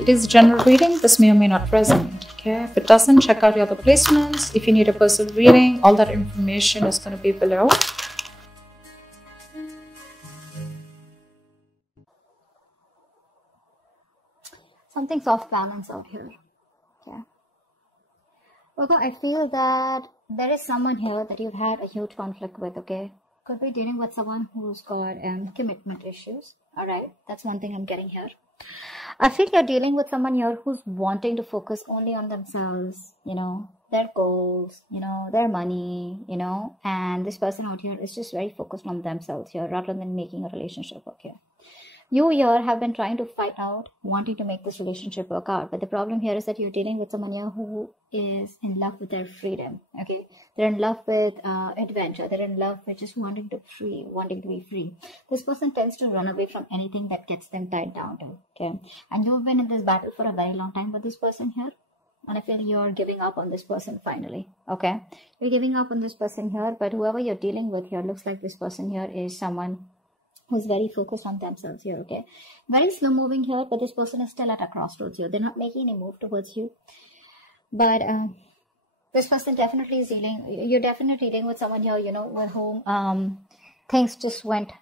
It is general reading. This may or may not resonate. Okay, if it doesn't, check out your other placements. If you need a personal reading, all that information is going to be below. Something's off balance out here. Okay. Virgo, I feel that there is someone here that you've had a huge conflict with, okay? Could be dealing with someone who's got commitment issues. Alright, that's one thing I'm getting here. I feel you're dealing with someone here who's wanting to focus only on themselves, you know, their goals, you know, their money, you know, and this person out here is just very focused on themselves here rather than making a relationship work here. You here have been trying to fight out, wanting to make this relationship work out. But the problem here is that you're dealing with someone here who is in love with their freedom. Okay, they're in love with adventure. They're in love with just wanting to be free. This person tends to run away from anything that gets them tied down to. Okay, and you've been in this battle for a very long time with this person here. And I feel you're giving up on this person finally. Okay, you're giving up on this person here. But whoever you're dealing with here looks like this person here is someone who's very focused on themselves here, okay? Very slow moving here, but this person is still at a crossroads here. They're not making any move towards you. But this person definitely is dealing, you're definitely dealing with someone here, you know, with whom things just went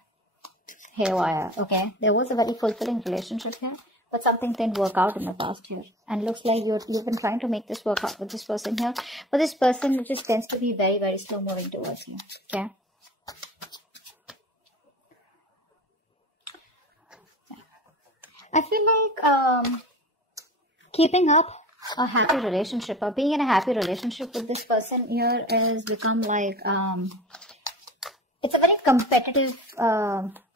haywire, okay? There was a very fulfilling relationship here, but something didn't work out in the past here. And looks like you've been trying to make this work out with this person here. But this person just tends to be very, very slow moving towards you, okay? I feel like keeping up a happy relationship or being in a happy relationship with this person here has become like, it's a very competitive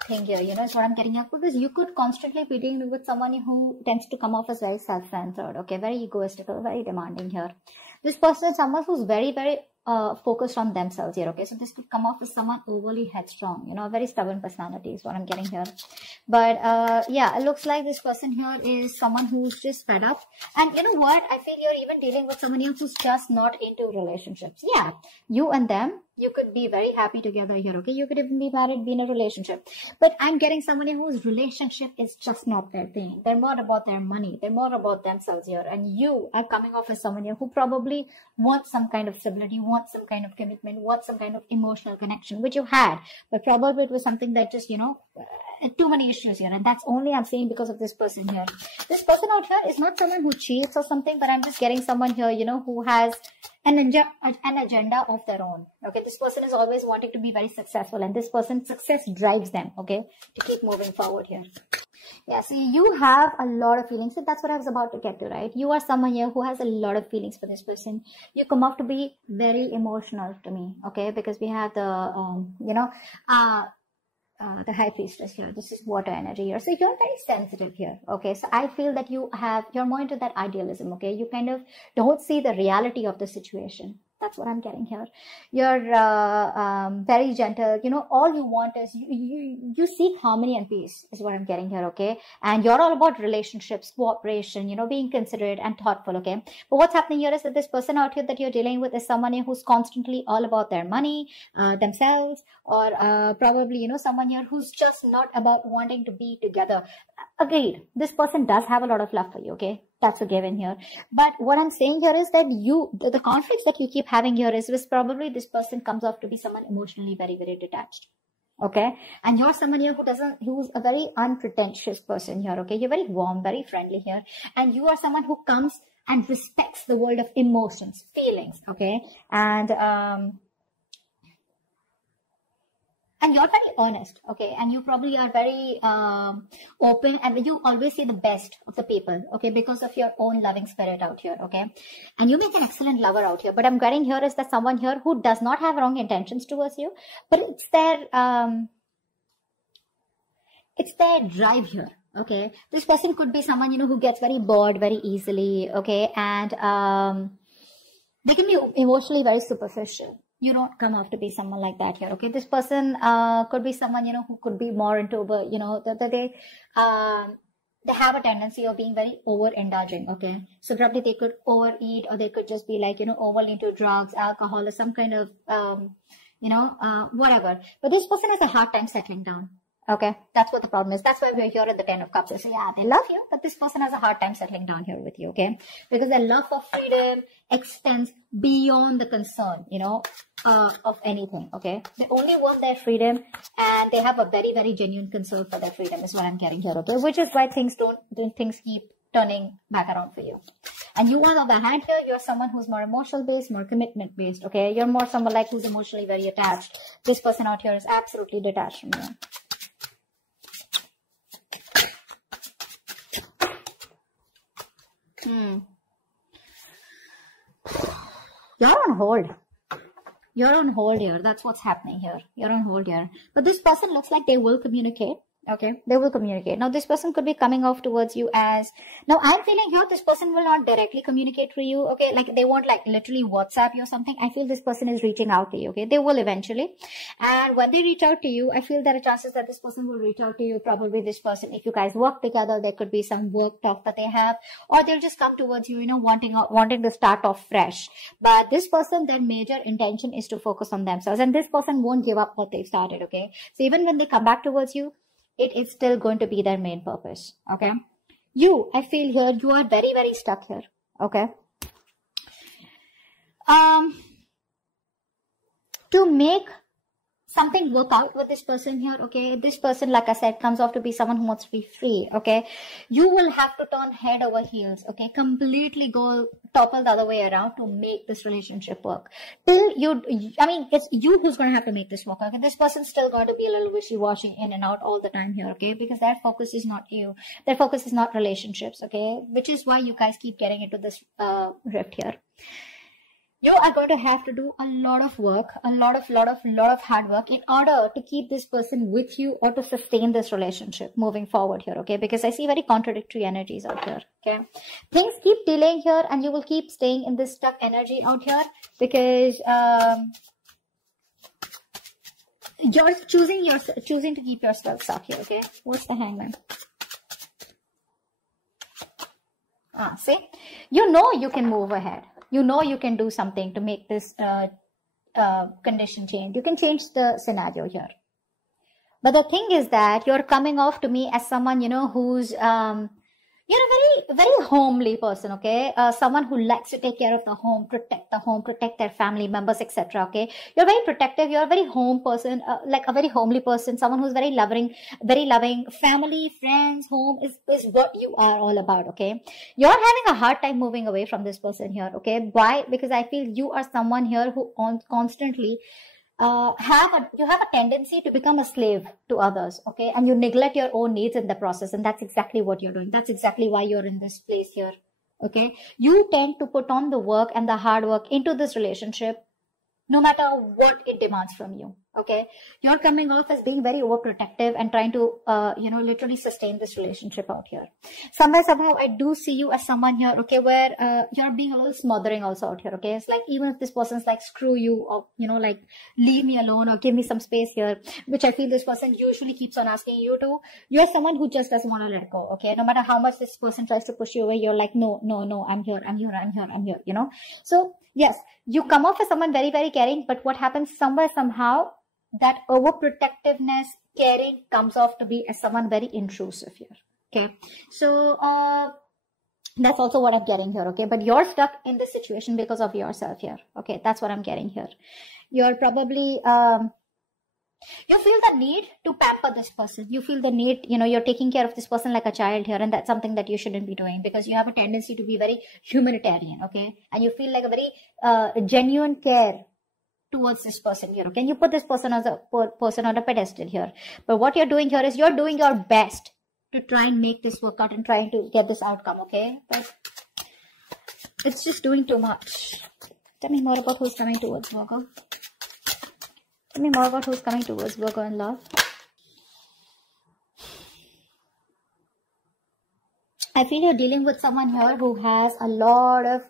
thing here, you know, is what I'm getting at, because you could constantly be dealing with someone who tends to come off as very self-centered, okay, very egoistical, very demanding here. This person is someone who's very, very focused on themselves here, okay? So this could come off as someone overly headstrong, you know, a very stubborn personality is what I'm getting here. But yeah, it looks like this person here is someone who's just fed up. And you know what? I feel you're even dealing with someone here who's just not into relationships. Yeah, you and them, you could be very happy together here, okay? You could even be married, be in a relationship. But I'm getting someone whose relationship is just not their thing. They're more about their money. They're more about themselves here. And you are coming off as someone here who probably wants some kind of stability, wants some kind of commitment, wants some kind of emotional connection, which you had. But probably it was something that just, you know, too many issues here. And that's only I'm saying because of this person here. This person out here is not someone who cheats or something, but I'm just getting someone here, you know, who has an agenda of their own. Okay, this person is always wanting to be very successful, and this person's success drives them, okay, to keep moving forward here. Yeah, see, you have a lot of feelings. So that's what I was about to get to, right? You are someone here who has a lot of feelings for this person. You come off to be very emotional to me, okay, because we have the, you know, the high priestess here. This is water energy here. So you're very sensitive here. Okay. So I feel that you're more into that idealism. Okay. You kind of don't see the reality of the situation. That's what I'm getting here. You're very gentle. You know, all you want is you seek harmony and peace is what I'm getting here, okay? And you're all about relationships, cooperation, you know, being considerate and thoughtful, okay? But what's happening here is that this person out here that you're dealing with is someone who's constantly all about their money, themselves, or probably, you know, someone here who's just not about wanting to be together. Agreed. This person does have a lot of love for you, okay? That's a given here. But what I'm saying here is that the conflicts that you keep having here is probably this person comes off to be someone emotionally very, very detached. Okay. And you're someone here who's a very unpretentious person here. Okay. You're very warm, very friendly here. And you are someone who comes and respects the world of emotions, feelings. Okay. And you're very honest, okay? And you probably are very open, and you always see the best of the people, okay? Because of your own loving spirit out here, okay? And you make an excellent lover out here. But I'm getting here is that someone here who does not have wrong intentions towards you, but it's their drive here, okay? This person could be someone, you know, who gets very bored very easily, okay? And they can be emotionally very superficial. You don't come off to be someone like that here, okay? This person could be someone, you know, who could be more into, you know, they have a tendency of being very overindulging, okay? So probably they could overeat, or they could just be like, you know, overly into drugs, alcohol, or some kind of, you know, whatever. But this person has a hard time settling down, Okay, that's what the problem is. That's why we're here at the 10 of Cups. So yeah, they love you, but this person has a hard time settling down here with you, okay? Because their love for freedom extends beyond the concern, you know, of anything, okay? They only want their freedom, and they have a very, very genuine concern for their freedom is what I'm getting here, okay? Which is why things keep turning back around for you. And you, on the other hand here, you're someone who's more emotional based, more commitment based, okay? You're more someone like who's emotionally very attached. This person out here is absolutely detached from you. You're on hold. You're on hold here. That's what's happening here. You're on hold here. But this person looks like they will communicate. Okay, they will communicate. Now, this person could be coming off towards you as... Now, I'm feeling here this person will not directly communicate for you, okay? Like, they won't, like, literally WhatsApp you or something. I feel this person is reaching out to you, okay? They will eventually. And when they reach out to you, I feel there are chances that this person will reach out to you. Probably this person, if you guys work together, there could be some work talk that they have. Or they'll just come towards you, you know, wanting to start off fresh. But this person, their major intention is to focus on themselves. And this person won't give up what they've started, okay? So even when they come back towards you, it is still going to be their main purpose, okay? You, I feel here, you are very, very stuck here, okay? To make something work out with this person here, okay? This person, like I said, comes off to be someone who wants to be free, okay? You will have to turn head over heels, okay? Completely go topple the other way around to make this relationship work. Till you, I mean, it's you who's going to have to make this work, okay? This person's still going to be a little wishy-washy in and out all the time here, okay? Because their focus is not you. Their focus is not relationships, okay? Which is why you guys keep getting into this rift here. You are going to have to do a lot of work, a lot of hard work in order to keep this person with you or to sustain this relationship moving forward here, okay? Because I see very contradictory energies out here, okay? Things keep delaying here and you will keep staying in this stuck energy out here because you're choosing to keep yourself stuck here, okay? What's the Hangman? See? You know you can move ahead. You know you can do something to make this condition change. You can change the scenario here. But the thing is that you're coming off to me as someone, you know, who's, you're a very, very homely person, okay? Someone who likes to take care of the home, protect their family members, etc., okay? You're very protective. You're a very home person, like a very homely person, someone who's very loving, family, friends, home is what you are all about, okay? You're having a hard time moving away from this person here, okay? Why? Because I feel you are someone here who constantly you have a tendency to become a slave to others, okay? And you neglect your own needs in the process. And that's exactly what you're doing. That's exactly why you're in this place here, okay? You tend to put on the work and the hard work into this relationship, no matter what it demands from you, okay? You're coming off as being very overprotective and trying to, you know, literally sustain this relationship out here. Somehow, I do see you as someone here, okay, where you're being a little smothering also out here, okay? It's like, even if this person's like, screw you, or, you know, like, leave me alone or give me some space here, which I feel this person usually keeps on asking you to, you're someone who just doesn't want to let go, okay? No matter how much this person tries to push you away, you're like, no, I'm here, you know? So, yes, you come off as someone very, very caring, but what happens somehow, that overprotectiveness, caring comes off to be as someone very intrusive here, okay? So, that's also what I'm getting here, okay? But you're stuck in this situation because of yourself here, okay? That's what I'm getting here. You're probably, you feel the need to pamper this person. You feel the need, you know, you're taking care of this person like a child here, and that's something that you shouldn't be doing because you have a tendency to be very humanitarian, okay? And you feel like a very genuine care towards this person here, okay? And you put this person as a person on a pedestal here. But what you're doing here is you're doing your best to try and make this work out and trying to get this outcome, okay? But it's just doing too much. Tell me more about who's coming towards Virgo. Tell me more about who's coming towards Virgo in love. I feel you're dealing with someone here who has a lot of,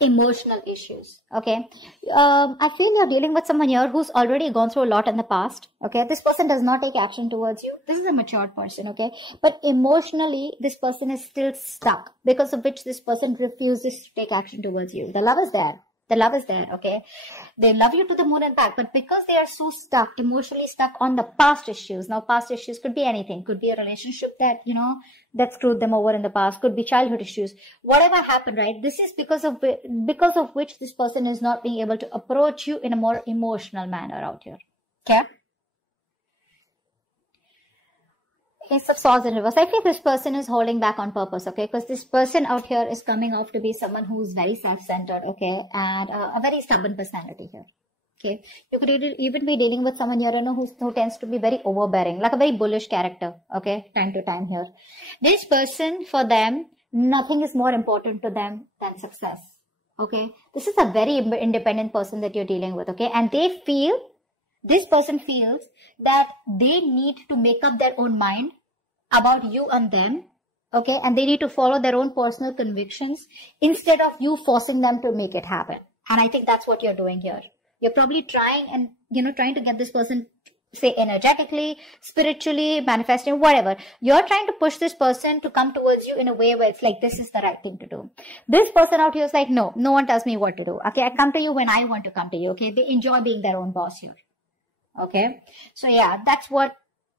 emotional issues, okay? I feel you're dealing with someone here who's already gone through a lot in the past, okay? This person does not take action towards you. This is a matured person, okay? But emotionally, this person is still stuck, because of which this person refuses to take action towards you. The love is there, The love is there, okay? They love you to the moon and back, but because they are so stuck, emotionally stuck on the past issues. Now, past issues could be anything. Could be a relationship that, you know, that screwed them over in the past. Could be childhood issues. Whatever happened, right? This is because of which this person is not being able to approach you in a more emotional manner out here, okay? Ace of Swords in reverse. I think this person is holding back on purpose, okay? Because this person out here is coming off to be someone who's very self-centered, okay? And a very stubborn personality here, okay? You could even be dealing with someone here, you know, who tends to be very overbearing, like a very bullish character, okay? Time to time here. This person, for them, nothing is more important to them than success, okay? This is a very independent person that you're dealing with, okay? And this person feels that they need to make up their own mind about you and them, okay? And they need to follow their own personal convictions instead of you forcing them to make it happen. And I think that's what you're doing here. You're probably trying to get this person, say, energetically, spiritually, manifesting, whatever. You're trying to push this person to come towards you in a way where it's like, this is the right thing to do. This person out here is like, no one tells me what to do, okay? I come to you when I want to come to you, okay? They enjoy being their own boss here. Okay, so yeah, that's what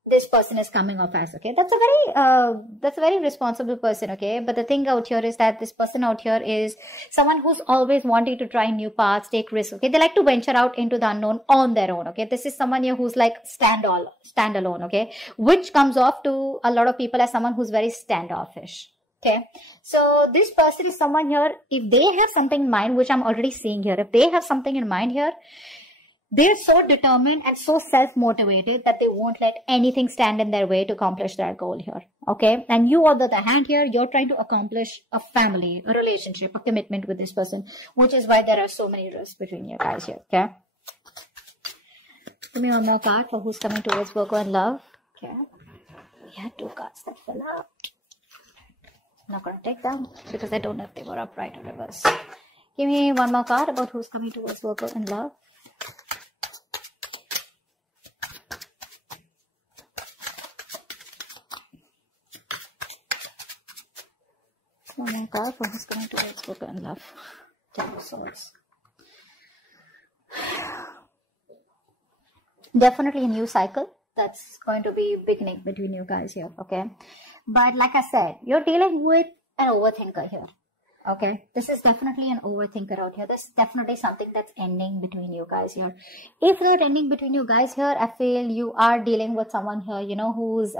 this person is coming off as, okay? That's a very responsible person, okay? But the thing out here is that this person out here is someone who's always wanting to try new paths, take risks, okay? They like to venture out into the unknown on their own, okay? This is someone here who's like standalone, okay? Which comes off to a lot of people as someone who's very standoffish. Okay, so this person is someone here, if they have something in mind, which I'm already seeing here, if they have something in mind here, they're so determined and so self-motivated that they won't let anything stand in their way to accomplish their goal here, okay? And you, on the other hand here, you're trying to accomplish a family, a relationship, a commitment with this person, which is why there are so many risks between you guys here, okay? Give me one more card for who's coming towards Virgo and love, okay? We had 2 cards that fell out. I'm not going to take them because I don't know if they were upright or reverse. Give me one more card about who's coming towards Virgo and love. One more card for who's coming towards Virgo and love. 10 of Swords. Definitely a new cycle that's going to be beginning between you guys here, okay? But like I said, you're dealing with an overthinker here, okay? This is definitely an overthinker out here. This is definitely something that's ending between you guys here. If not ending between you guys here, I feel you are dealing with someone here, you know, who's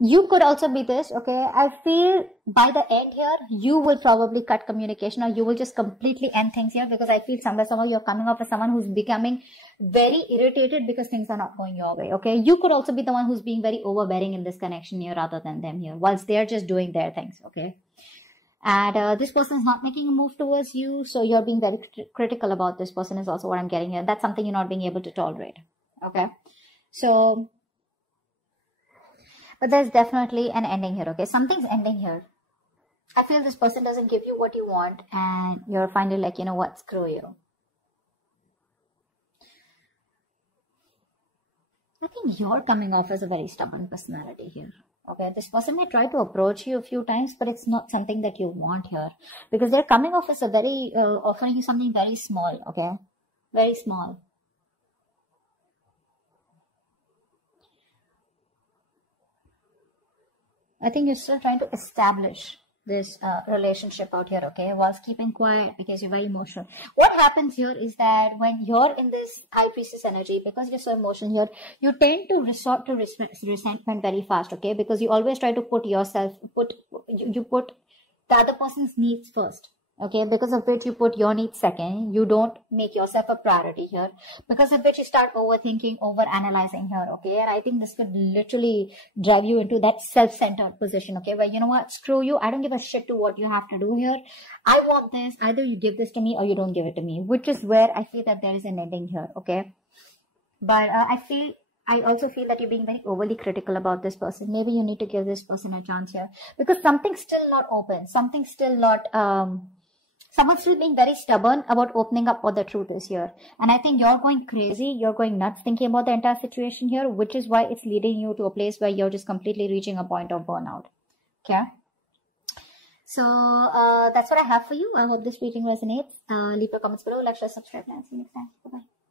you could also be this, okay? I feel by the end here, you will probably cut communication, or you will just completely end things here, because I feel somewhere you're coming off as someone who's becoming very irritated because things are not going your way, okay? You could also be the one who's being very overbearing in this connection here rather than them here, whilst they're just doing their things, okay? And this person is not making a move towards you, so you're being very critical about this person is also what I'm getting here. That's something you're not being able to tolerate, okay? So, but there's definitely an ending here, okay? Something's ending here. I feel this person doesn't give you what you want, and you're finally like, you know what, screw you. I think you're coming off as a very stubborn personality here, okay? This person may try to approach you a few times, but it's not something that you want here, because they're coming off as a very, offering you something very small, okay? Very small. I think you're still trying to establish this relationship out here, okay, whilst keeping quiet because you're very emotional. What happens here is that when you're in this High Priestess energy, because you're so emotional here, you tend to resort to resentment very fast, okay, because you always try to put you put the other person's needs first, okay, because of which you put your needs second. You don't make yourself a priority here, because of which you start overthinking, over-analyzing here, okay? And I think this could literally drive you into that self-centered position, okay, where, you know what, screw you, I don't give a shit to what you have to do here. I want this, either you give this to me or you don't give it to me, which is where I feel that there is an ending here, okay? But I also feel that you're being very overly critical about this person. Maybe you need to give this person a chance here, because something's still not open, something's still not, someone's still being very stubborn about opening up what the truth is here. And I think you're going crazy, you're going nuts thinking about the entire situation here, which is why it's leading you to a place where you're just completely reaching a point of burnout, okay? So that's what I have for you. I hope this reading resonates. Leave your comments below, like, share, subscribe, and see you next time. Bye bye.